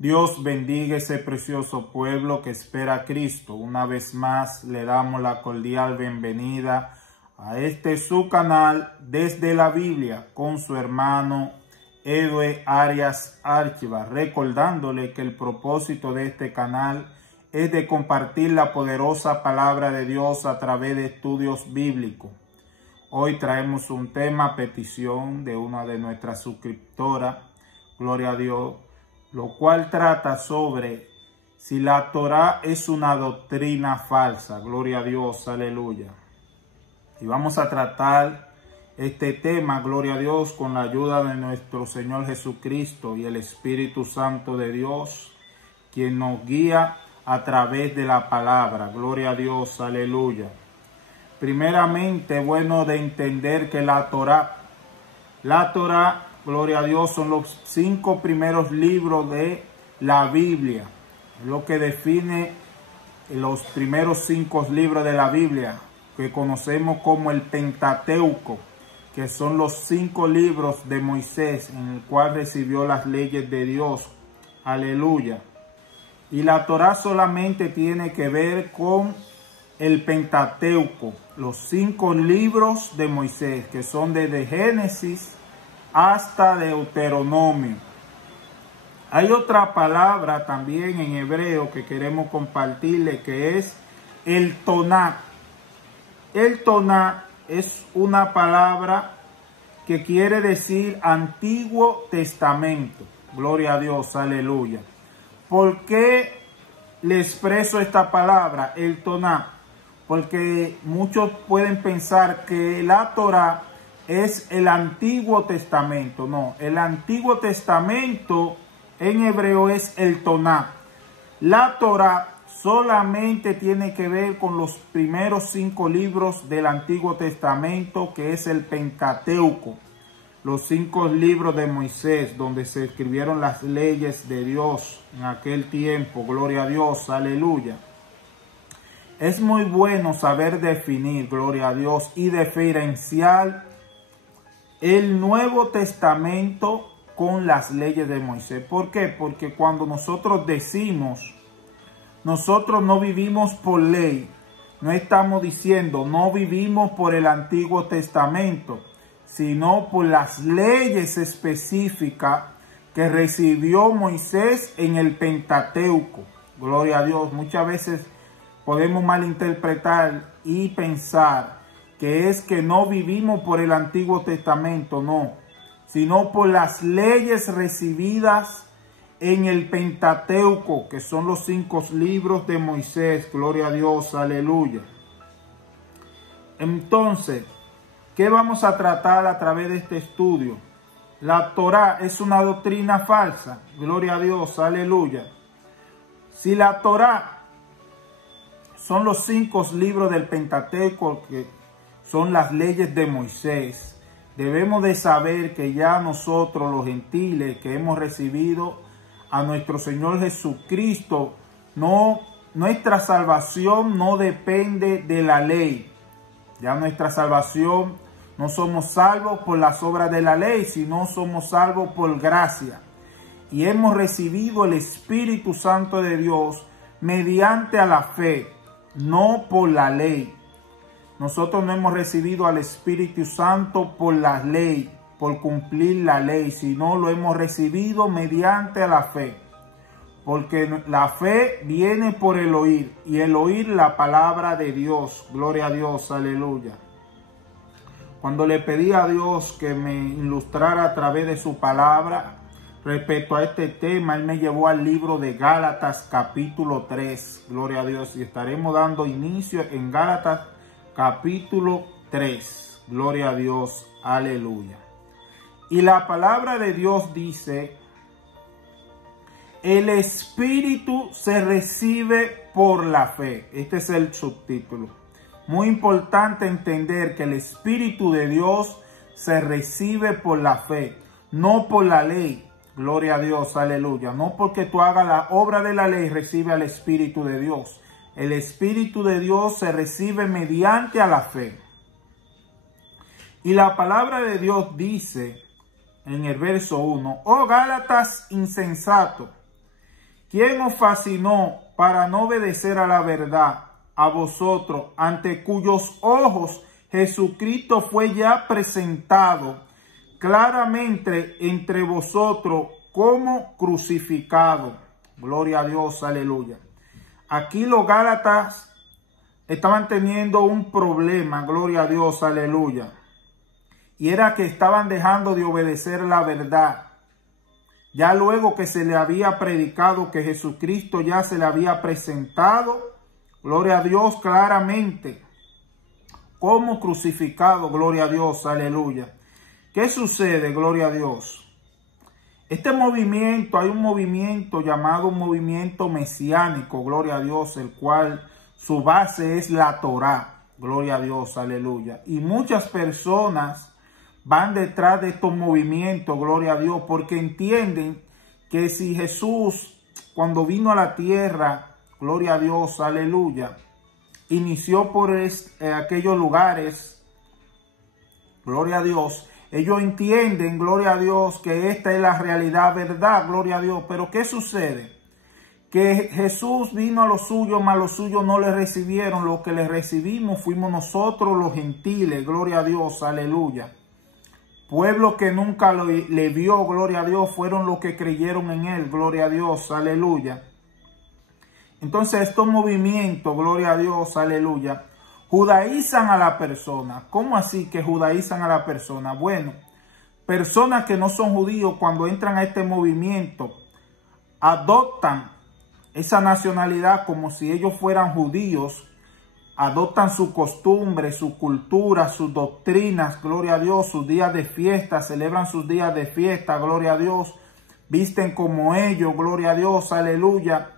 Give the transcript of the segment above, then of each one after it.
Dios bendiga ese precioso pueblo que espera a Cristo. Una vez más le damos la cordial bienvenida a su canal Desde la Biblia con su hermano Edwin Arias Archiva, recordándole que el propósito de este canal es de compartir la poderosa palabra de Dios a través de estudios bíblicos. Hoy traemos un tema a petición de una de nuestras suscriptoras, gloria a Dios, lo cual trata sobre si la Torá es una doctrina falsa. Gloria a Dios, aleluya. Y vamos a tratar este tema, gloria a Dios, con la ayuda de nuestro Señor Jesucristo y el Espíritu Santo de Dios, quien nos guía a través de la palabra. Gloria a Dios, aleluya. Primeramente, bueno de entender que la Torá, gloria a Dios, son los 5 primeros libros de la Biblia, lo que define los primeros 5 libros de la Biblia, que conocemos como el Pentateuco, que son los 5 libros de Moisés, en el cual recibió las leyes de Dios. Aleluya. Y la Torá solamente tiene que ver con el Pentateuco, los 5 libros de Moisés, que son desde Génesis hasta Deuteronomio. Hay otra palabra también en hebreo que queremos compartirle, que es el Toná. El Toná es una palabra que quiere decir Antiguo Testamento. Gloria a Dios, aleluya. ¿Por qué le expreso esta palabra, el Toná? Porque muchos pueden pensar que la Torá es el Antiguo Testamento. No, el Antiguo Testamento en hebreo es el Toná. La Torá solamente tiene que ver con los primeros 5 libros del Antiguo Testamento, que es el Pentateuco, los 5 libros de Moisés, donde se escribieron las leyes de Dios en aquel tiempo. Gloria a Dios, aleluya. Es muy bueno saber definir, gloria a Dios, y diferenciar el Nuevo Testamento con las leyes de Moisés. ¿Por qué? Porque cuando nosotros decimos, nosotros no vivimos por ley, no estamos diciendo, no vivimos por el Antiguo Testamento, sino por las leyes específicas que recibió Moisés en el Pentateuco. Gloria a Dios. Muchas veces podemos malinterpretar y pensar que es que no vivimos por el Antiguo Testamento, no, sino por las leyes recibidas en el Pentateuco, que son los 5 libros de Moisés. Gloria a Dios, aleluya. Entonces, ¿qué vamos a tratar a través de este estudio? La Torá es una doctrina falsa. Gloria a Dios, aleluya. Si la Torá son los 5 libros del Pentateuco, que son las leyes de Moisés, debemos de saber que ya nosotros, los gentiles, que hemos recibido a nuestro Señor Jesucristo, nuestra salvación no depende de la ley. Ya nuestra salvación, no somos salvos por las obras de la ley, sino somos salvos por gracia. Y hemos recibido el Espíritu Santo de Dios mediante a la fe, no por la ley. Nosotros no hemos recibido al Espíritu Santo por la ley, por cumplir la ley, sino lo hemos recibido mediante la fe. Porque la fe viene por el oír, y el oír la palabra de Dios. Gloria a Dios, aleluya. Cuando le pedí a Dios que me ilustrara a través de su palabra respecto a este tema, Él me llevó al libro de Gálatas capítulo 3. Gloria a Dios. Y estaremos dando inicio en Gálatas capítulo 3. Gloria a Dios. Aleluya. Y la palabra de Dios dice: el Espíritu se recibe por la fe. Este es el subtítulo. Muy importante entender que el Espíritu de Dios se recibe por la fe, no por la ley. Gloria a Dios, aleluya. No porque tú hagas la obra de la ley recibe al Espíritu de Dios. El Espíritu de Dios se recibe mediante a la fe. Y la palabra de Dios dice en el verso 1: oh Gálatas insensato, ¿Quién os fascinó para no obedecer a la verdad? A vosotros, ante cuyos ojos Jesucristo fue ya presentado claramente entre vosotros como crucificado. Gloria a Dios, aleluya. Aquí los Gálatas estaban teniendo un problema, gloria a Dios, aleluya. Y era que estaban dejando de obedecer la verdad. Ya luego que se le había predicado que Jesucristo ya se le había presentado, gloria a Dios, claramente, como crucificado, gloria a Dios, aleluya. ¿Qué sucede, gloria a Dios? Este movimiento, hay un movimiento llamado movimiento mesiánico, gloria a Dios, el cual su base es la Torá, gloria a Dios, aleluya. Y muchas personas van detrás de estos movimientos, gloria a Dios, porque entienden que si Jesús, cuando vino a la tierra, gloria a Dios, aleluya, inició por aquellos lugares, gloria a Dios, ellos entienden, gloria a Dios, que esta es la realidad, verdad, gloria a Dios. Pero ¿qué sucede? Que Jesús vino a los suyos, mas los suyos no le recibieron. Lo que le recibimos fuimos nosotros los gentiles, gloria a Dios, aleluya. Pueblo que nunca le vio, gloria a Dios, fueron los que creyeron en él, gloria a Dios, aleluya. Entonces estos movimientos, gloria a Dios, aleluya, judaizan a la persona. ¿Cómo así que judaizan a la persona? Bueno, personas que no son judíos cuando entran a este movimiento adoptan esa nacionalidad como si ellos fueran judíos, adoptan su costumbre, su cultura, sus doctrinas, gloria a Dios, sus días de fiesta, celebran sus días de fiesta, gloria a Dios, visten como ellos, gloria a Dios, aleluya.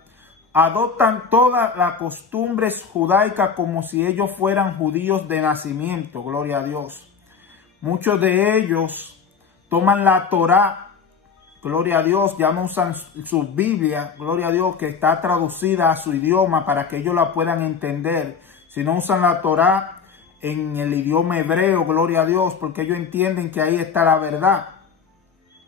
Adoptan todas las costumbres judaicas como si ellos fueran judíos de nacimiento, gloria a Dios. Muchos de ellos toman la Torá, gloria a Dios, ya no usan su Biblia, gloria a Dios, que está traducida a su idioma para que ellos la puedan entender. Si no usan la Torá en el idioma hebreo, gloria a Dios, porque ellos entienden que ahí está la verdad.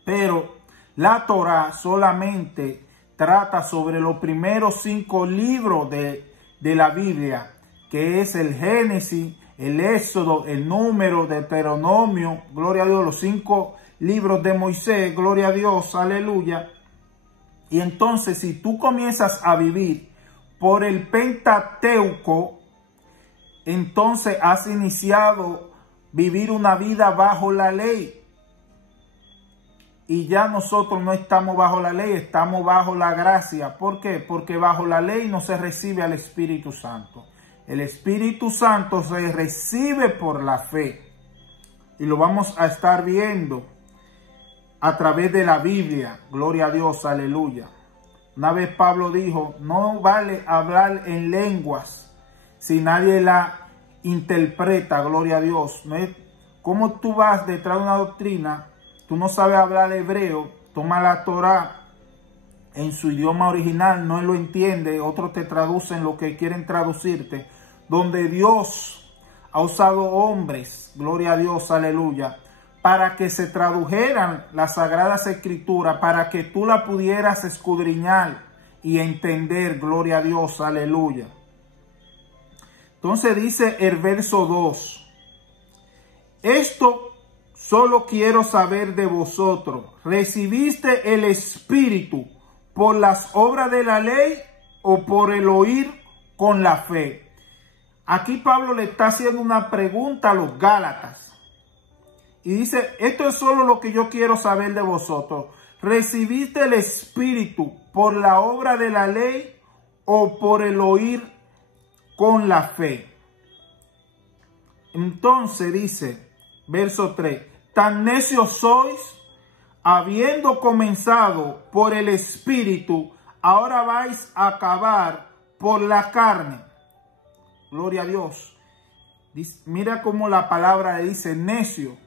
Pero la Torá solamente trata sobre los primeros 5 libros de la Biblia, que es el Génesis, el Éxodo, el Número, Deuteronomio, gloria a Dios, los 5 libros de Moisés, gloria a Dios, aleluya. Y entonces si tú comienzas a vivir por el Pentateuco, entonces has iniciado vivir una vida bajo la ley. Y ya nosotros no estamos bajo la ley, estamos bajo la gracia. ¿Por qué? Porque bajo la ley no se recibe al Espíritu Santo. El Espíritu Santo se recibe por la fe. Y lo vamos a estar viendo a través de la Biblia. Gloria a Dios, aleluya. Una vez Pablo dijo, no vale hablar en lenguas si nadie la interpreta, gloria a Dios. ¿No es? ¿Cómo tú vas detrás de una doctrina? Tú no sabes hablar hebreo, toma la Torá en su idioma original, no lo entiende, otros te traducen lo que quieren traducirte, donde Dios ha usado hombres, gloria a Dios, aleluya, para que se tradujeran las Sagradas Escrituras, para que tú la pudieras escudriñar y entender, gloria a Dios, aleluya. Entonces dice el verso 2, esto solo quiero saber de vosotros, ¿recibiste el Espíritu por las obras de la ley o por el oír con la fe? Aquí Pablo le está haciendo una pregunta a los Gálatas. Y dice, esto es solo lo que yo quiero saber de vosotros. ¿Recibiste el Espíritu por la obra de la ley o por el oír con la fe? Entonces dice, verso 3, tan necios sois, habiendo comenzado por el Espíritu, ahora vais a acabar por la carne. Gloria a Dios. Mira cómo la palabra dice necio.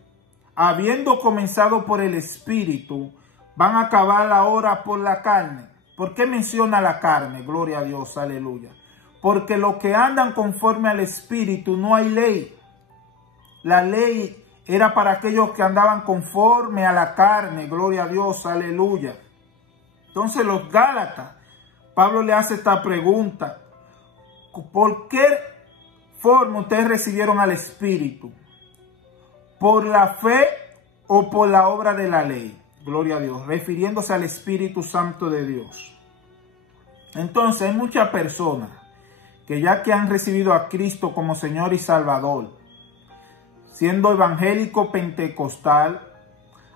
Habiendo comenzado por el Espíritu, van a acabar ahora por la carne. ¿Por qué menciona la carne? Gloria a Dios, aleluya. Porque los que andan conforme al Espíritu no hay ley. La ley era para aquellos que andaban conforme a la carne, gloria a Dios, aleluya. Entonces los Gálatas Pablo le hace esta pregunta: ¿por qué forma ustedes recibieron al Espíritu? ¿Por la fe o por la obra de la ley? Gloria a Dios, refiriéndose al Espíritu Santo de Dios. Entonces hay muchas personas que ya que han recibido a Cristo como Señor y Salvador, siendo evangélico pentecostal,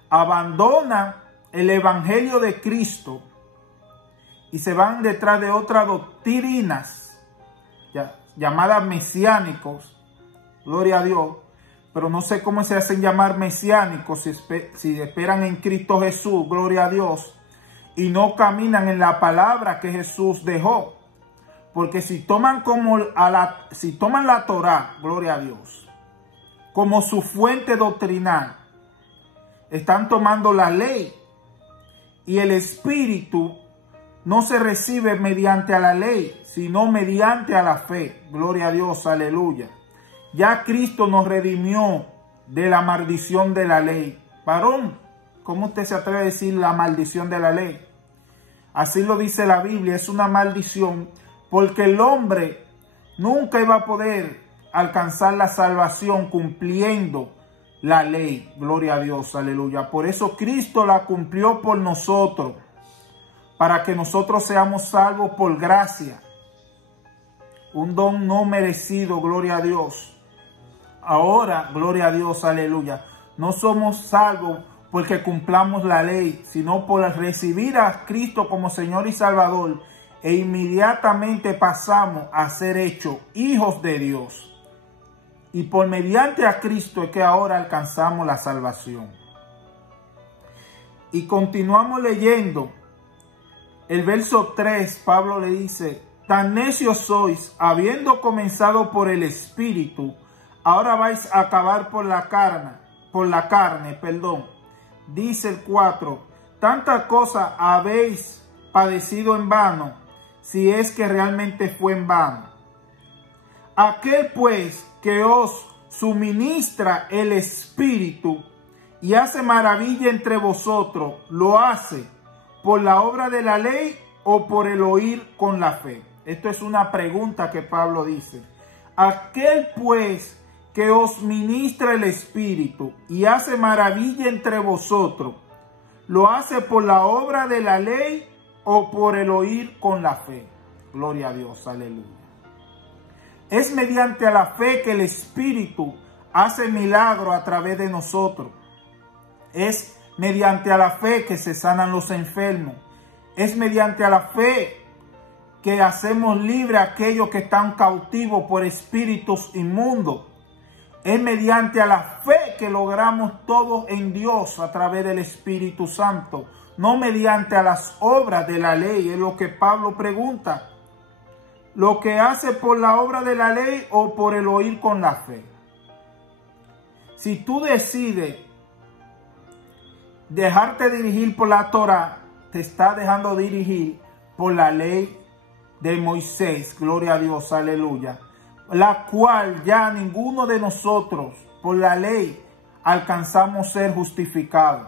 abandonan el evangelio de Cristo y se van detrás de otras doctrinas llamadas mesiánicos, gloria a Dios, pero no sé cómo se hacen llamar mesiánicos si esperan en Cristo Jesús, gloria a Dios, y no caminan en la palabra que Jesús dejó. Porque si toman la Torá, gloria a Dios, como su fuente doctrinal, están tomando la ley, y el Espíritu no se recibe mediante a la ley, sino mediante a la fe. Gloria a Dios, aleluya. Ya Cristo nos redimió de la maldición de la ley. Varón, ¿cómo usted se atreve a decir la maldición de la ley? Así lo dice la Biblia, es una maldición, porque el hombre nunca iba a poder alcanzar la salvación cumpliendo la ley. Gloria a Dios, aleluya. Por eso Cristo la cumplió por nosotros, para que nosotros seamos salvos por gracia. Un don no merecido, gloria a Dios. Ahora, gloria a Dios, aleluya, no somos salvos porque cumplamos la ley, sino por recibir a Cristo como Señor y Salvador, e inmediatamente pasamos a ser hechos hijos de Dios. Y por mediante a Cristo es que ahora alcanzamos la salvación. Y continuamos leyendo. El verso 3, Pablo le dice: tan necios sois, habiendo comenzado por el Espíritu, ahora vais a acabar por la carne. Dice el 4, tanta cosa habéis padecido en vano, si es que realmente fue en vano. Aquel pues que os suministra el Espíritu y hace maravilla entre vosotros, ¿lo hace por la obra de la ley o por el oír con la fe? Esto es una pregunta que Pablo dice. Aquel pues que os ministra el Espíritu y hace maravilla entre vosotros, ¿lo hace por la obra de la ley o por el oír con la fe? Gloria a Dios, aleluya. Es mediante la fe que el Espíritu hace milagro a través de nosotros. Es mediante la fe que se sanan los enfermos. Es mediante la fe que hacemos libre a aquellos que están cautivos por espíritus inmundos. Es mediante la fe que logramos todo en Dios a través del Espíritu Santo, no mediante a las obras de la ley. Es lo que Pablo pregunta. ¿Lo que hace por la obra de la ley o por el oír con la fe? Si tú decides dejarte dirigir por la Torá, te está dejando dirigir por la ley de Moisés, gloria a Dios, aleluya, la cual ya ninguno de nosotros por la ley alcanzamos ser justificados.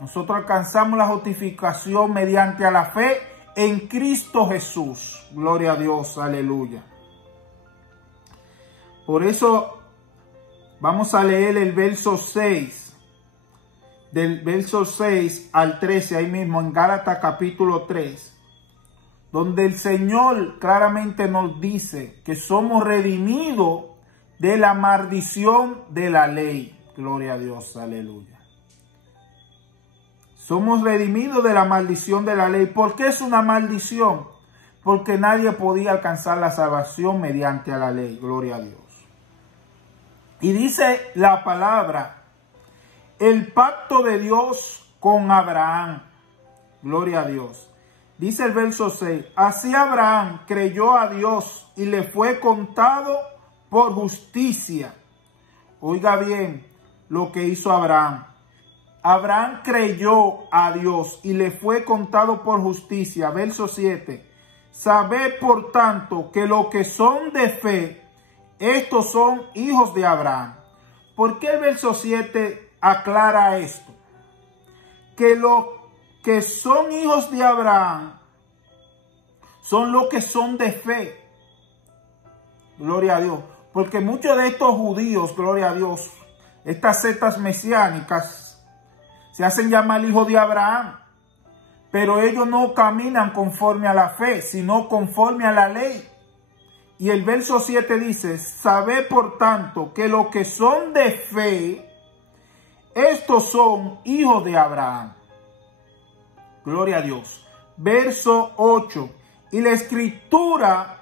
Nosotros alcanzamos la justificación mediante a la fe en Cristo Jesús, gloria a Dios, aleluya. Por eso vamos a leer el verso 6, del verso 6 al 13, ahí mismo en Gálatas capítulo 3, donde el Señor claramente nos dice que somos redimidos de la maldición de la ley. Gloria a Dios, aleluya. Somos redimidos de la maldición de la ley. ¿Por qué es una maldición? Porque nadie podía alcanzar la salvación mediante a la ley. Gloria a Dios. Y dice la palabra, el pacto de Dios con Abraham. Gloria a Dios. Dice el verso 6, así Abraham creyó a Dios y le fue contado por justicia. Oiga bien lo que hizo Abraham. Abraham creyó a Dios y le fue contado por justicia. Verso 7, sabed por tanto que los que son de fe, estos son hijos de Abraham. ¿Por qué el verso 7 aclara esto? Que los que son hijos de Abraham son los que son de fe. Gloria a Dios. Porque muchos de estos judíos, gloria a Dios, estas sectas mesiánicas, se hacen llamar hijos de Abraham. Pero ellos no caminan conforme a la fe, sino conforme a la ley. Y el verso 7 dice, sabed por tanto que los que son de fe, estos son hijos de Abraham. Gloria a Dios. Verso 8. Y la escritura,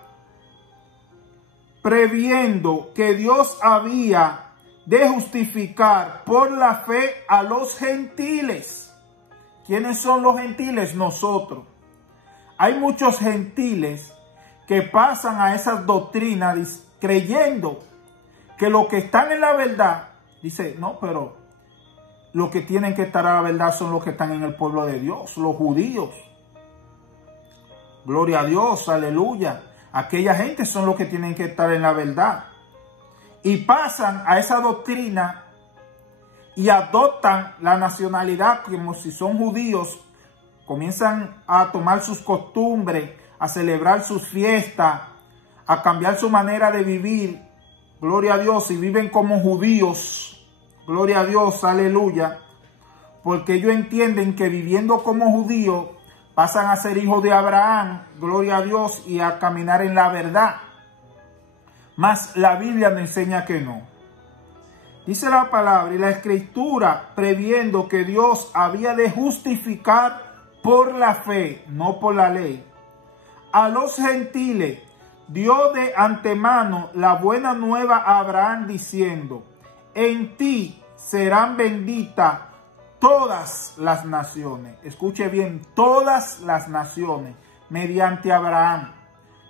previendo que Dios había de justificar por la fe a los gentiles. ¿Quiénes son los gentiles? Nosotros. Hay muchos gentiles que pasan a esas doctrinas creyendo que los que están en la verdad, dice, no, pero los que tienen que estar a la verdad son los que están en el pueblo de Dios, los judíos. Gloria a Dios, aleluya. Aquella gente son los que tienen que estar en la verdad. Y pasan a esa doctrina y adoptan la nacionalidad como si son judíos. Comienzan a tomar sus costumbres, a celebrar sus fiestas, a cambiar su manera de vivir. Gloria a Dios, y viven como judíos. Gloria a Dios, aleluya. Porque ellos entienden que viviendo como judíos pasan a ser hijos de Abraham, gloria a Dios, y a caminar en la verdad. Mas la Biblia me enseña que no. Dice la palabra, y la escritura, previendo que Dios había de justificar por la fe, no por la ley, a los gentiles, dio de antemano la buena nueva a Abraham, diciendo, en ti serán benditas todas las naciones. Escuche bien, todas las naciones, mediante Abraham.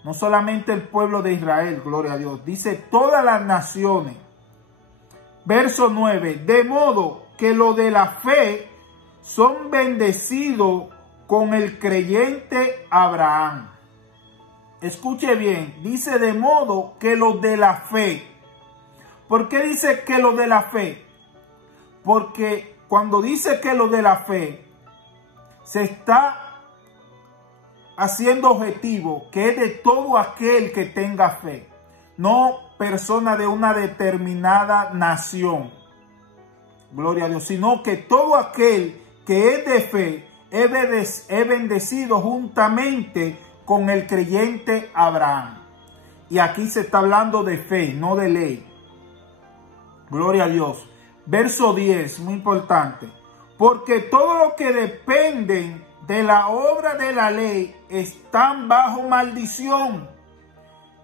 No solamente el pueblo de Israel, gloria a Dios. Dice todas las naciones. Verso 9. De modo que los de la fe son bendecidos con el creyente Abraham. Escuche bien. Dice de modo que los de la fe. ¿Por qué dice que los de la fe? Porque cuando dice que los de la fe, se está haciendo objetivo que es de todo aquel que tenga fe, no persona de una determinada nación, gloria a Dios, sino que todo aquel que es de fe es bendecido juntamente con el creyente Abraham. Y aquí se está hablando de fe, no de ley. Gloria a Dios. Verso 10, muy importante. Porque todo lo que dependen de la obra de la ley están bajo maldición.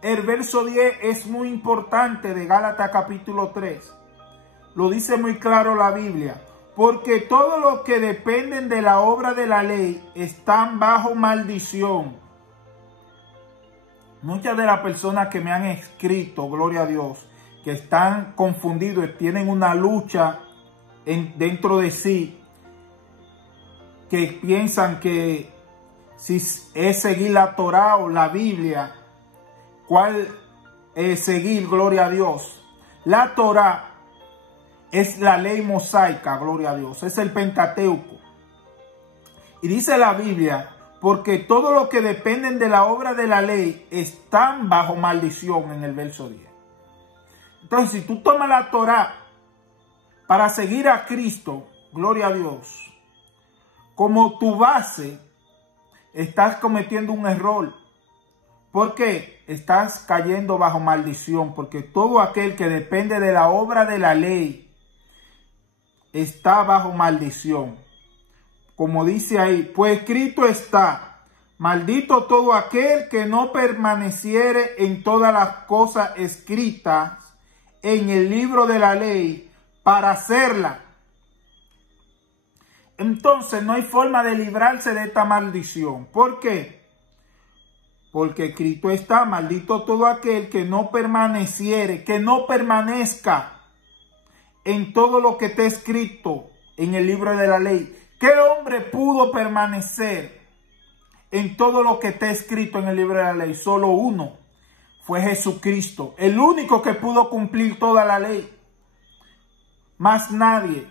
El verso 10 es muy importante de Gálatas capítulo 3. Lo dice muy claro la Biblia. Porque todo lo que dependen de la obra de la ley están bajo maldición. Muchas de las personas que me han escrito, gloria a Dios, que están confundidos, tienen una lucha dentro de sí, que piensan que si es seguir la Torá o la Biblia, ¿cuál es seguir? Gloria a Dios. La Torá es la ley mosaica, gloria a Dios, es el Pentateuco. Y dice la Biblia, porque todo lo que dependen de la obra de la ley están bajo maldición, en el verso 10. Entonces, si tú tomas la Torá para seguir a Cristo, gloria a Dios, como tu base, estás cometiendo un error. ¿Por qué? Estás cayendo bajo maldición, porque todo aquel que depende de la obra de la ley está bajo maldición. Como dice ahí, pues escrito está, maldito todo aquel que no permaneciere en todas las cosas escritas en el libro de la ley para hacerla. Entonces no hay forma de librarse de esta maldición. ¿Por qué? Porque escrito está, maldito todo aquel que no permaneciere, que no permanezca en todo lo que está escrito en el libro de la ley. ¿Qué hombre pudo permanecer en todo lo que está escrito en el libro de la ley? Solo uno. Fue Jesucristo, el único que pudo cumplir toda la ley. Más nadie.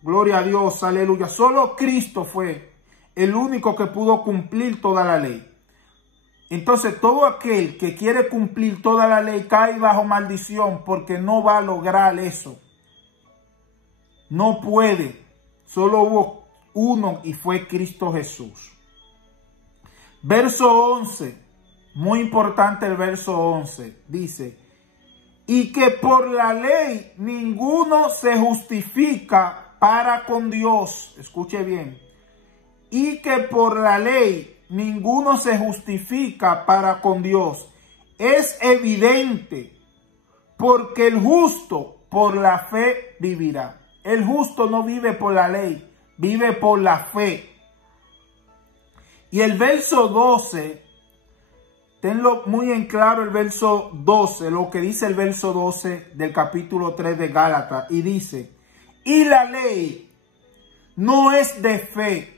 Gloria a Dios, aleluya. Solo Cristo fue el único que pudo cumplir toda la ley. Entonces todo aquel que quiere cumplir toda la ley cae bajo maldición porque no va a lograr eso. No puede. Solo hubo uno y fue Cristo Jesús. Verso 11. Muy importante el verso 11. Dice, y que por la ley ninguno se justifica para con Dios. Escuche bien. Y que por la ley ninguno se justifica para con Dios. Es evidente, porque el justo por la fe vivirá. El justo no vive por la ley, vive por la fe. Y el verso 12, tenlo muy en claro el verso 12, lo que dice el verso 12 del capítulo 3 de Gálatas. Y dice, y la ley no es de fe.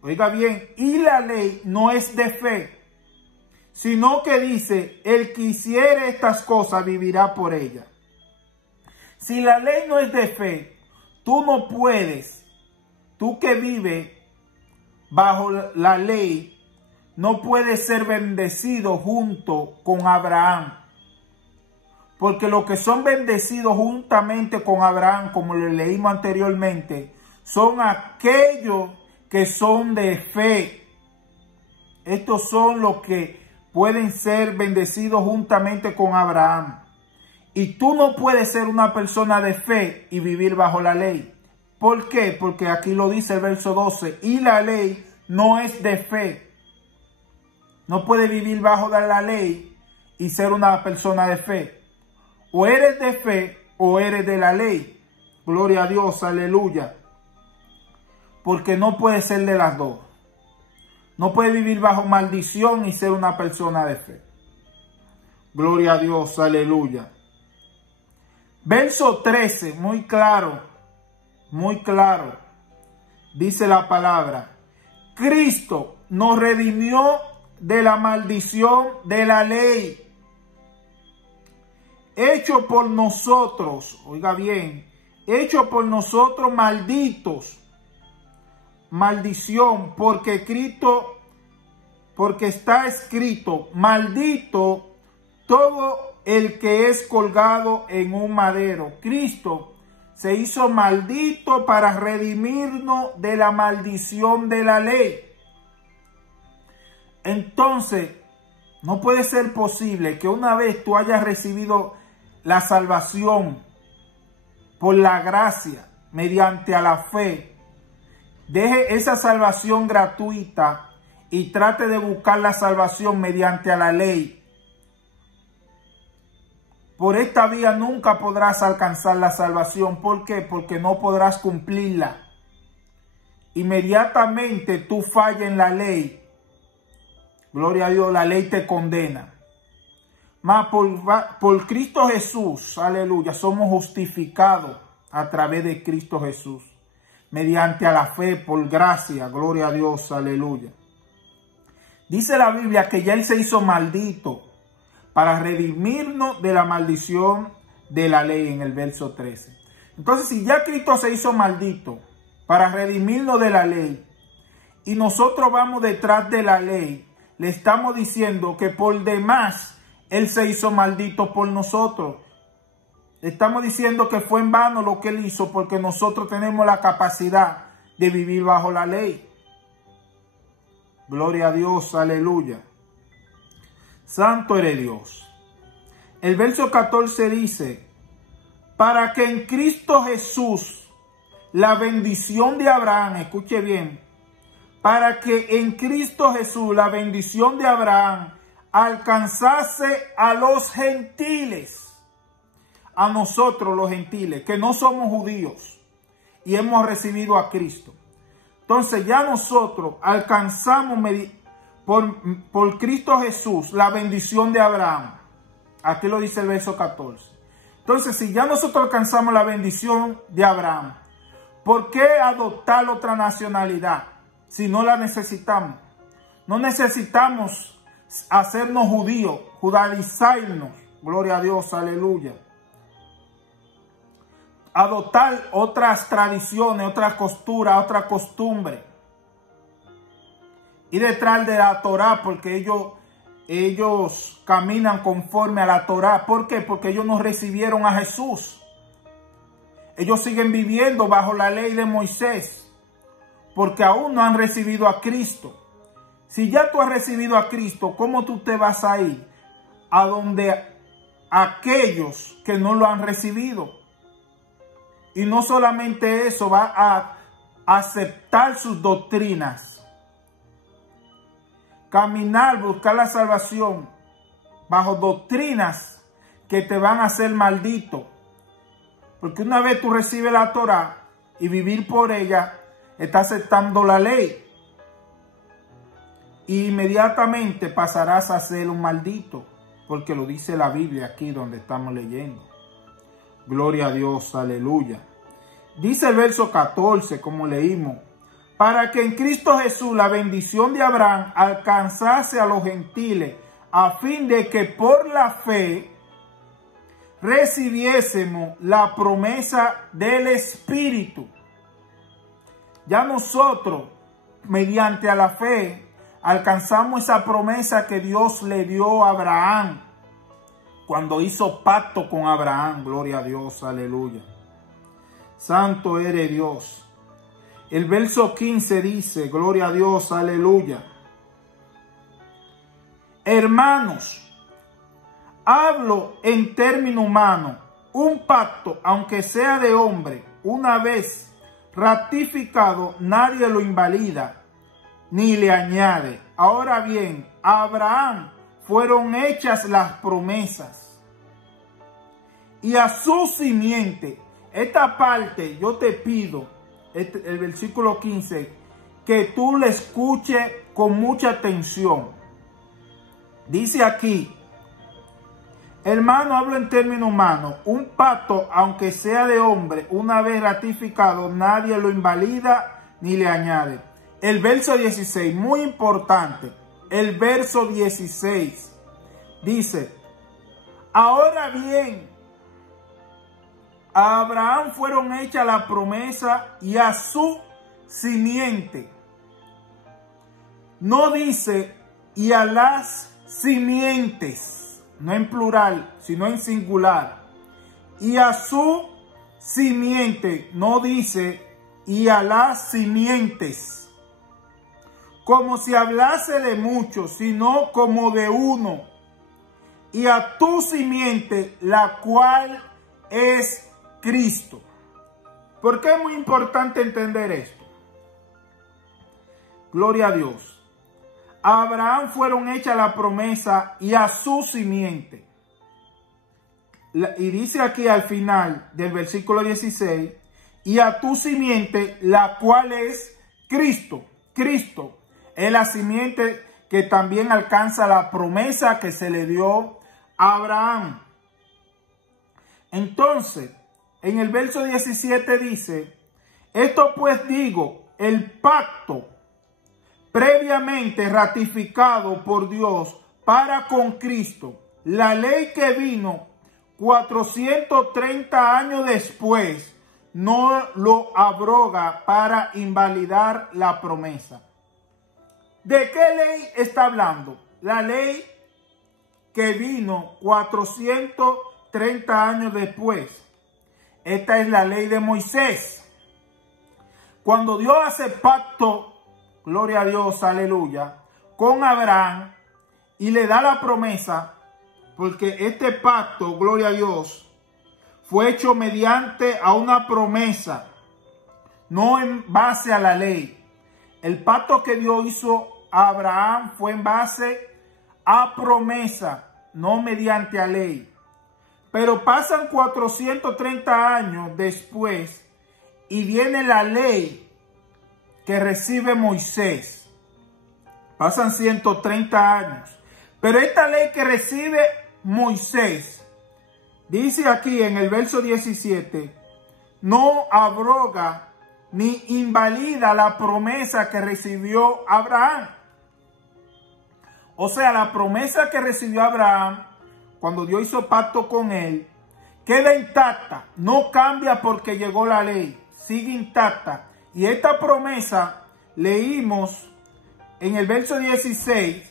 Oiga bien, y la ley no es de fe, sino que dice, el que hiciere estas cosas vivirá por ellas. Si la ley no es de fe, tú no puedes, tú que vives bajo la ley, no puedes ser bendecido junto con Abraham. Porque los que son bendecidos juntamente con Abraham, como lo leímos anteriormente, son aquellos que son de fe. Estos son los que pueden ser bendecidos juntamente con Abraham. Y tú no puedes ser una persona de fe y vivir bajo la ley. ¿Por qué? Porque aquí lo dice el verso 12. Y la ley no es de fe. No puedes vivir bajo de la ley y ser una persona de fe. O eres de fe o eres de la ley. Gloria a Dios, aleluya. Porque no puede ser de las dos. No puede vivir bajo maldición y ser una persona de fe. Gloria a Dios, aleluya. Verso 13, muy claro, muy claro. Dice la palabra, Cristo nos redimió de la maldición de la ley. Hecho por nosotros, oiga bien, hecho por nosotros malditos. Maldición, porque está escrito, maldito todo el que es colgado en un madero. Cristo se hizo maldito para redimirnos de la maldición de la ley. Entonces, no puede ser posible que una vez tú hayas recibido la salvación por la gracia, mediante a la fe, deje esa salvación gratuita y trate de buscar la salvación mediante a la ley. Por esta vía nunca podrás alcanzar la salvación. ¿Por qué? Porque no podrás cumplirla. Inmediatamente tú fallas en la ley. Gloria a Dios, la ley te condena. Mas por Cristo Jesús, aleluya, somos justificados a través de Cristo Jesús. Mediante a la fe, por gracia, gloria a Dios, aleluya. Dice la Biblia que ya Él se hizo maldito para redimirnos de la maldición de la ley en el verso 13. Entonces, si ya Cristo se hizo maldito para redimirnos de la ley y nosotros vamos detrás de la ley, le estamos diciendo que por demás Él se hizo maldito por nosotros. Estamos diciendo que fue en vano lo que Él hizo porque nosotros tenemos la capacidad de vivir bajo la ley. Gloria a Dios, aleluya. Santo eres Dios. El verso 14 dice, para que en Cristo Jesús la bendición de Abraham, escuche bien, para que en Cristo Jesús la bendición de Abraham alcanzase a los gentiles. A nosotros los gentiles, que no somos judíos y hemos recibido a Cristo. Entonces ya nosotros alcanzamos por Cristo Jesús la bendición de Abraham. Aquí lo dice el verso 14. Entonces si ya nosotros alcanzamos la bendición de Abraham, ¿por qué adoptar otra nacionalidad si no la necesitamos? No necesitamos hacernos judíos, judaizarnos. Gloria a Dios, aleluya. Adoptar otras tradiciones, otras costuras, otra costumbre. Y detrás de la Torá, porque ellos ellos caminan conforme a la Torá. ¿Por qué? Porque ellos no recibieron a Jesús. Ellos siguen viviendo bajo la ley de Moisés, porque aún no han recibido a Cristo. Si ya tú has recibido a Cristo, ¿cómo tú te vas a ir a donde aquellos que no lo han recibido? Y no solamente eso, va a aceptar sus doctrinas, caminar, buscar la salvación bajo doctrinas que te van a hacer maldito. Porque una vez tú recibes la Torá y vivir por ella, estás aceptando la ley. Y inmediatamente pasarás a ser un maldito, porque lo dice la Biblia aquí donde estamos leyendo. Gloria a Dios, aleluya. Dice el verso 14, como leímos, para que en Cristo Jesús la bendición de Abraham alcanzase a los gentiles, a fin de que por la fe recibiésemos la promesa del Espíritu. Ya nosotros, mediante a la fe, alcanzamos esa promesa que Dios le dio a Abraham cuando hizo pacto con Abraham. Gloria a Dios, aleluya. Santo eres Dios. El verso 15 dice, gloria a Dios, aleluya. Hermanos, hablo en término humano, un pacto, aunque sea de hombre, una vez ratificado, nadie lo invalida ni le añade. Ahora bien, a Abraham fueron hechas las promesas y a su simiente. Esta parte yo te pido, el versículo 15, que tú le escuches con mucha atención. Dice aquí, hermano, hablo en término humano, un pacto, aunque sea de hombre, una vez ratificado, nadie lo invalida ni le añade. El verso 16, muy importante, el verso 16, dice, ahora bien, a Abraham fueron hechas la promesa y a su simiente. No dice, y a las simientes, no en plural, sino en singular. Y a su simiente, no dice, y a las simientes. Como si hablase de muchos, sino como de uno. Y a tu simiente, la cual es Cristo. ¿Por qué es muy importante entender esto? Gloria a Dios. A Abraham fueron hechas la promesa y a su simiente. Y dice aquí al final del versículo 16, y a tu simiente, la cual es Cristo. Cristo es la simiente que también alcanza la promesa que se le dio a Abraham. Entonces, en el verso 17 dice, esto pues digo, el pacto previamente ratificado por Dios para con Cristo, la ley que vino 430 años después, no lo abroga para invalidar la promesa. ¿De qué ley está hablando? La ley que vino 430 años después. Esta es la ley de Moisés. Cuando Dios hace pacto, gloria a Dios, aleluya, con Abraham y le da la promesa, porque este pacto, gloria a Dios, fue hecho mediante a una promesa, no en base a la ley. El pacto que Dios hizo a Abraham fue en base a promesa, no mediante a ley. Pero pasan 430 años después y viene la ley que recibe Moisés. Pasan 130 años. Pero esta ley que recibe Moisés, dice aquí en el verso 17, no abroga ni invalida la promesa que recibió Abraham. O sea, la promesa que recibió Abraham cuando Dios hizo pacto con él, queda intacta, no cambia porque llegó la ley, sigue intacta. Y esta promesa leímos en el verso 16,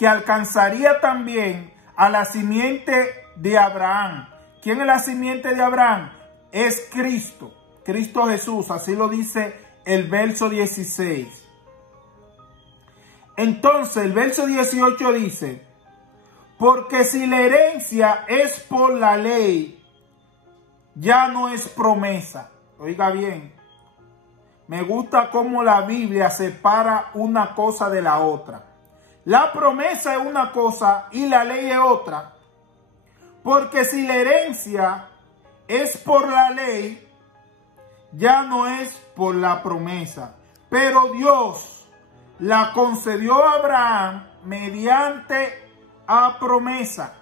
que alcanzaría también a la simiente de Abraham. ¿Quién es la simiente de Abraham? Es Cristo, Cristo Jesús, así lo dice el verso 16. Entonces el verso 18 dice, porque si la herencia es por la ley, ya no es promesa. Oiga bien, me gusta cómo la Biblia separa una cosa de la otra. La promesa es una cosa y la ley es otra. Porque si la herencia es por la ley, ya no es por la promesa. Pero Dios la concedió a Abraham mediante a promesa.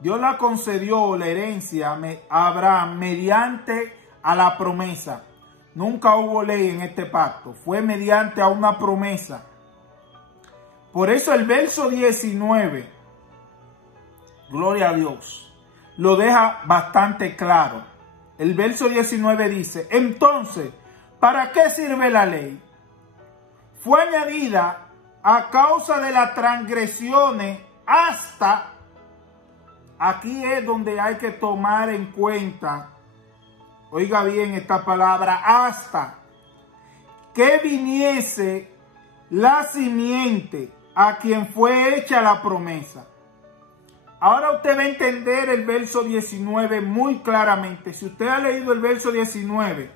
Dios la concedió la herencia a Abraham mediante a la promesa. Nunca hubo ley en este pacto. Fue mediante a una promesa. Por eso el verso 19, gloria a Dios, lo deja bastante claro. El verso 19 dice, entonces, ¿para qué sirve la ley? Fue añadida a causa de las transgresiones hasta, aquí es donde hay que tomar en cuenta, oiga bien esta palabra, hasta que viniese la simiente a quien fue hecha la promesa. Ahora usted va a entender el verso 19 muy claramente. Si usted ha leído el verso 19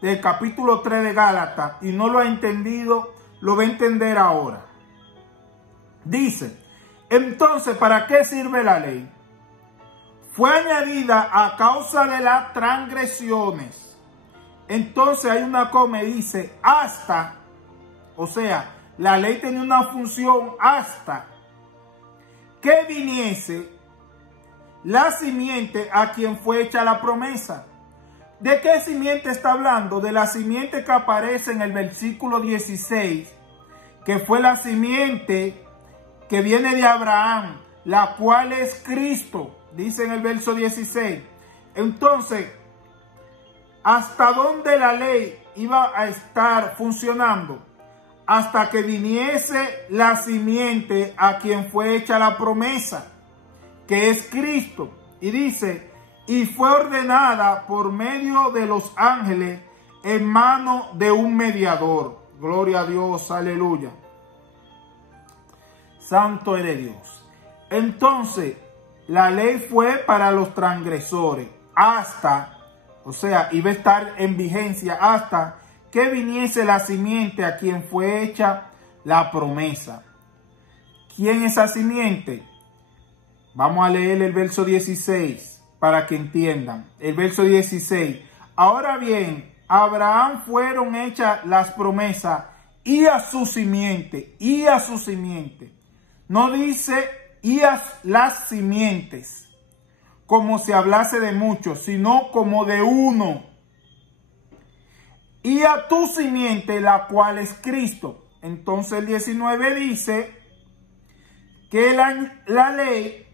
del capítulo 3 de Gálatas y no lo ha entendido, lo va a entender ahora. Dice, entonces, ¿para qué sirve la ley? Fue añadida a causa de las transgresiones. Entonces hay una coma y dice, hasta, o sea, la ley tenía una función hasta que viniese la simiente a quien fue hecha la promesa. ¿De qué simiente está hablando? De la simiente que aparece en el versículo 16, que fue la simiente que viene de Abraham, la cual es Cristo, dice en el verso 16. Entonces, ¿hasta dónde la ley iba a estar funcionando? Hasta que viniese la simiente a quien fue hecha la promesa, que es Cristo. Y dice, y fue ordenada por medio de los ángeles en mano de un mediador. Gloria a Dios, aleluya. Santo eres Dios. Entonces, la ley fue para los transgresores hasta, o sea, iba a estar en vigencia hasta que viniese la simiente a quien fue hecha la promesa. ¿Quién es esa simiente? Vamos a leer el verso 16 para que entiendan. El verso 16. Ahora bien, a Abraham fueron hechas las promesas y a su simiente, y a su simiente. No dice y a las simientes, como si hablase de muchos, sino como de uno. Y a tu simiente, la cual es Cristo. Entonces el 19 dice que la ley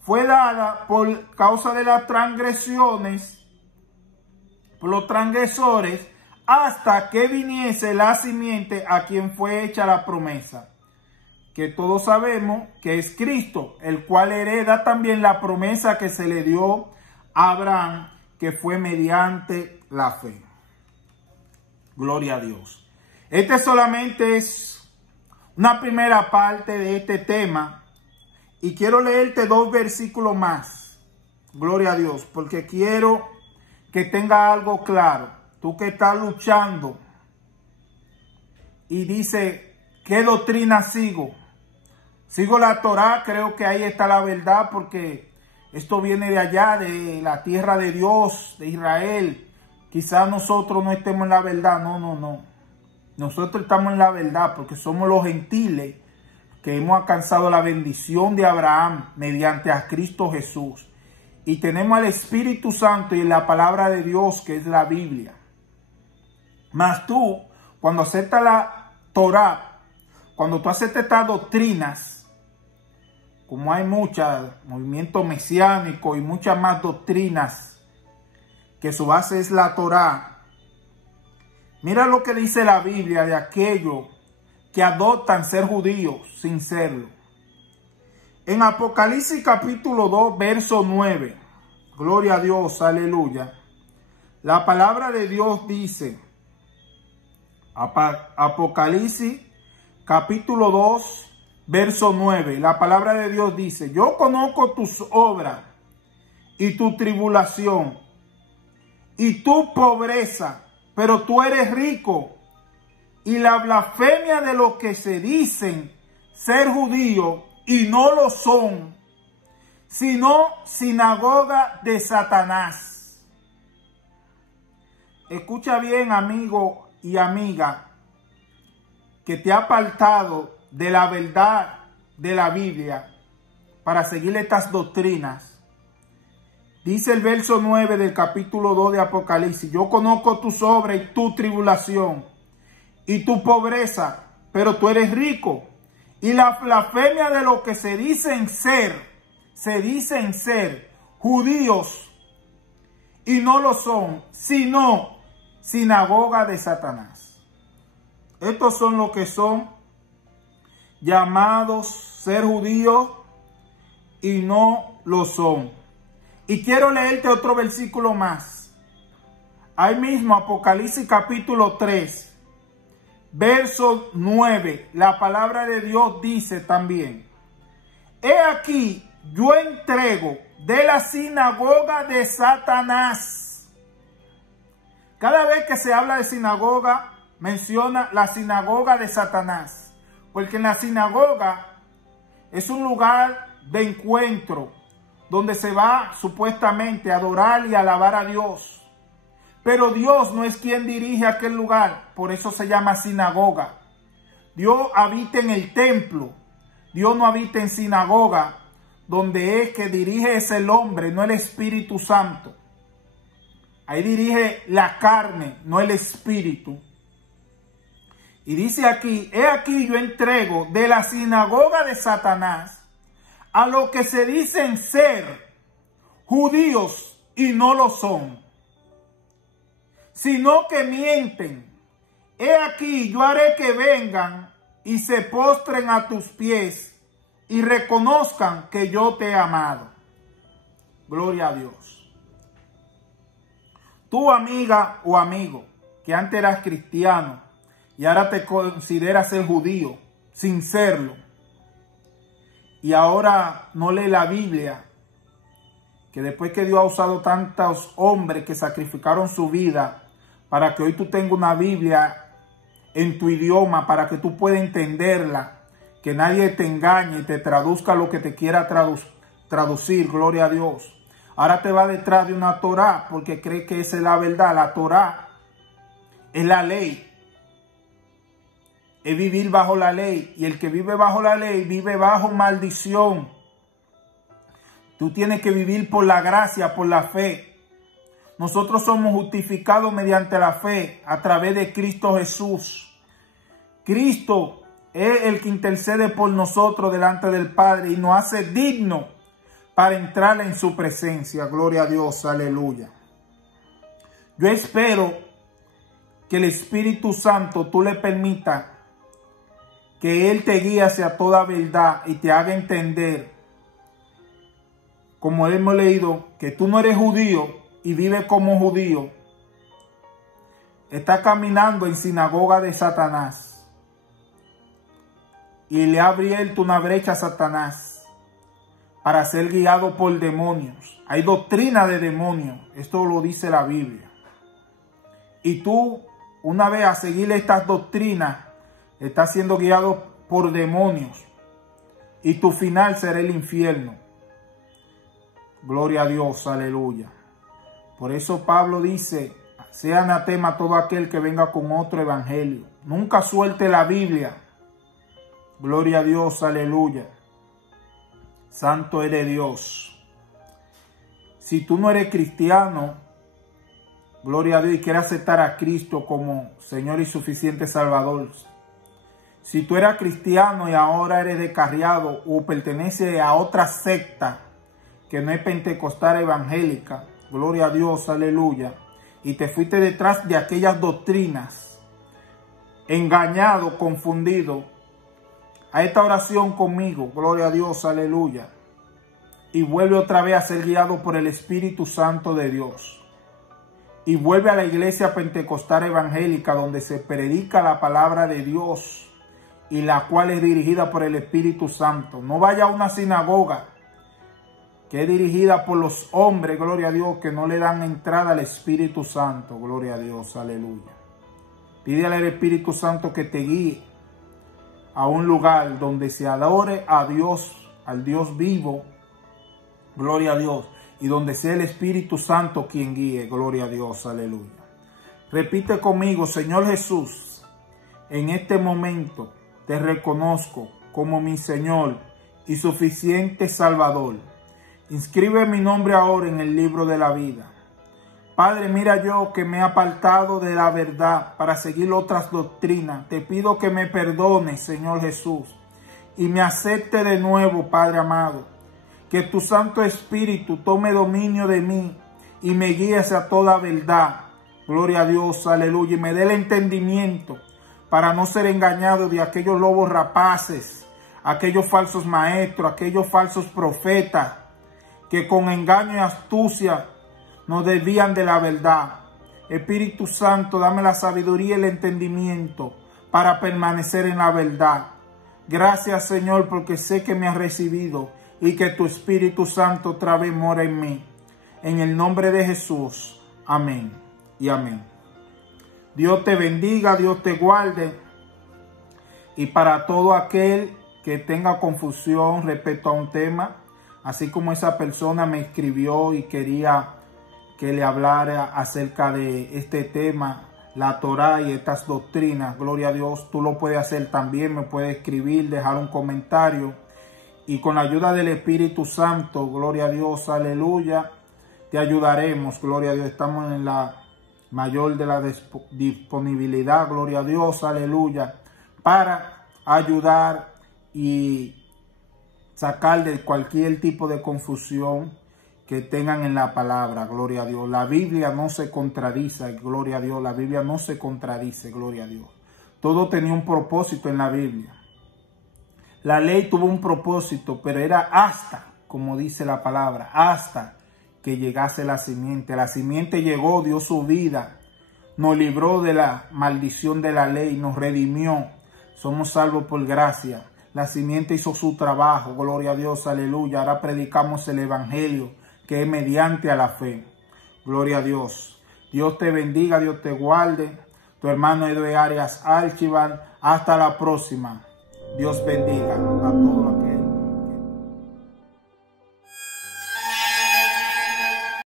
fue dada por causa de las transgresiones, por los transgresores, hasta que viniese la simiente a quien fue hecha la promesa. Que todos sabemos que es Cristo, el cual hereda también la promesa que se le dio a Abraham, que fue mediante la fe. Gloria a Dios. Este solamente es una primera parte de este tema. Y quiero leerte 2 versículos más. Gloria a Dios. Porque quiero que tenga algo claro. Tú que estás luchando y dice, ¿qué doctrina sigo? Sigo la Torá, creo que ahí está la verdad, porque esto viene de allá, de la tierra de Dios, de Israel. Quizás nosotros no estemos en la verdad. No. Nosotros estamos en la verdad porque somos los gentiles que hemos alcanzado la bendición de Abraham mediante a Cristo Jesús. Y tenemos al Espíritu Santo y la palabra de Dios, que es la Biblia. Mas tú, cuando aceptas la Torá, cuando tú aceptas estas doctrinas, como hay muchas, movimiento mesiánico y muchas más doctrinas, que su base es la Torá. Mira lo que dice la Biblia de aquellos que adoptan ser judíos sin serlo. En Apocalipsis capítulo 2, verso 9, gloria a Dios, aleluya, la palabra de Dios dice, Apocalipsis capítulo 2, verso 9, la palabra de Dios dice, yo conozco tus obras y tu tribulación y tu pobreza, pero tú eres rico, y la blasfemia de los que se dicen ser judíos y no lo son, sino sinagoga de Satanás. Escucha bien, amigo y amiga, que te ha apartado de la verdad de la Biblia para seguir estas doctrinas. Dice el verso 9 del capítulo 2 de Apocalipsis, yo conozco tus obras y tu tribulación y tu pobreza, pero tú eres rico. Y la blasfemia de los que se dicen ser judíos y no lo son, sino sinagoga de Satanás. Estos son los que son llamados ser judíos y no lo son. Y quiero leerte otro versículo más. Ahí mismo, Apocalipsis capítulo 3, verso 9. La palabra de Dios dice también, he aquí, yo entrego de la sinagoga de Satanás. Cada vez que se habla de sinagoga, menciona la sinagoga de Satanás. Porque en la sinagoga es un lugar de encuentro, donde se va supuestamente a adorar y alabar a Dios. Pero Dios no es quien dirige aquel lugar, por eso se llama sinagoga. Dios habita en el templo, Dios no habita en sinagoga, donde es que dirige es el hombre, no el Espíritu Santo. Ahí dirige la carne, no el Espíritu. Y dice aquí, he aquí yo entrego de la sinagoga de Satanás a los que se dicen ser judíos y no lo son, sino que mienten. He aquí yo haré que vengan y se postren a tus pies y reconozcan que yo te he amado. Gloria a Dios. Tú, amiga o amigo, que antes eras cristiano y ahora te consideras ser judío sin serlo, y ahora no lee la Biblia, que después que Dios ha usado tantos hombres que sacrificaron su vida para que hoy tú tengas una Biblia en tu idioma, para que tú puedas entenderla, que nadie te engañe y te traduzca lo que te quiera traducir, gloria a Dios. Ahora te va detrás de una Torá porque cree que esa es la verdad. La Torá es la ley, es vivir bajo la ley, y el que vive bajo la ley vive bajo maldición. Tú tienes que vivir por la gracia, por la fe. Nosotros somos justificados mediante la fe a través de Cristo Jesús. Cristo es el que intercede por nosotros delante del Padre y nos hace dignos para entrar en su presencia. Gloria a Dios, aleluya. Yo espero que el Espíritu Santo tú le permitas que Él te guíe hacia toda verdad y te haga entender, como hemos leído, que tú no eres judío y vives como judío. Está caminando en sinagoga de Satanás y le ha abierto una brecha a Satanás para ser guiado por demonios. Hay doctrina de demonios, esto lo dice la Biblia. Y tú, una vez a seguir estas doctrinas, estás siendo guiado por demonios y tu final será el infierno. Gloria a Dios, aleluya. Por eso Pablo dice, sea anatema todo aquel que venga con otro evangelio. Nunca suelte la Biblia. Gloria a Dios, aleluya. Santo eres Dios. Si tú no eres cristiano, gloria a Dios, y quieres aceptar a Cristo como Señor y suficiente Salvador. Si tú eras cristiano y ahora eres descarriado o perteneces a otra secta que no es pentecostal evangélica, gloria a Dios, aleluya, y te fuiste detrás de aquellas doctrinas, engañado, confundido, a esta oración conmigo, gloria a Dios, aleluya, y vuelve otra vez a ser guiado por el Espíritu Santo de Dios, y vuelve a la iglesia pentecostal evangélica donde se predica la palabra de Dios y la cual es dirigida por el Espíritu Santo. No vaya a una sinagoga que es dirigida por los hombres, gloria a Dios, que no le dan entrada al Espíritu Santo, gloria a Dios, aleluya. Pídele al Espíritu Santo que te guíe a un lugar donde se adore a Dios, al Dios vivo, gloria a Dios, y donde sea el Espíritu Santo quien guíe, gloria a Dios, aleluya. Repite conmigo: Señor Jesús, en este momento te reconozco como mi Señor y suficiente Salvador. Inscribe mi nombre ahora en el libro de la vida. Padre, mira yo que me he apartado de la verdad para seguir otras doctrinas. Te pido que me perdones, Señor Jesús, y me acepte de nuevo, Padre amado. Que tu Santo Espíritu tome dominio de mí y me guíe hacia toda verdad. Gloria a Dios, aleluya. Y me dé el entendimiento para no ser engañado de aquellos lobos rapaces, aquellos falsos maestros, aquellos falsos profetas que con engaño y astucia nos desvían de la verdad. Espíritu Santo, dame la sabiduría y el entendimiento para permanecer en la verdad. Gracias, Señor, porque sé que me has recibido y que tu Espíritu Santo otra vez mora en mí. En el nombre de Jesús. Amén y amén. Dios te bendiga, Dios te guarde. Y para todo aquel que tenga confusión respecto a un tema, así como esa persona me escribió y quería que le hablara acerca de este tema, la Torá y estas doctrinas, gloria a Dios, tú lo puedes hacer también, me puedes escribir, dejar un comentario, y con la ayuda del Espíritu Santo, gloria a Dios, aleluya, te ayudaremos, gloria a Dios. Estamos en la mayor de la disponibilidad, gloria a Dios, aleluya, para ayudar y sacar de cualquier tipo de confusión que tengan en la palabra, gloria a Dios. La Biblia no se contradice, gloria a Dios. La Biblia no se contradice, gloria a Dios. Todo tenía un propósito en la Biblia. La ley tuvo un propósito, pero era hasta, como dice la palabra, hasta que llegase la simiente. La simiente llegó, dio su vida, nos libró de la maldición de la ley, nos redimió. Somos salvos por gracia. La simiente hizo su trabajo, gloria a Dios, aleluya. Ahora predicamos el evangelio, que es mediante a la fe. Gloria a Dios. Dios te bendiga, Dios te guarde. Tu hermano Edwin Arias Archival. Hasta la próxima. Dios bendiga a todos.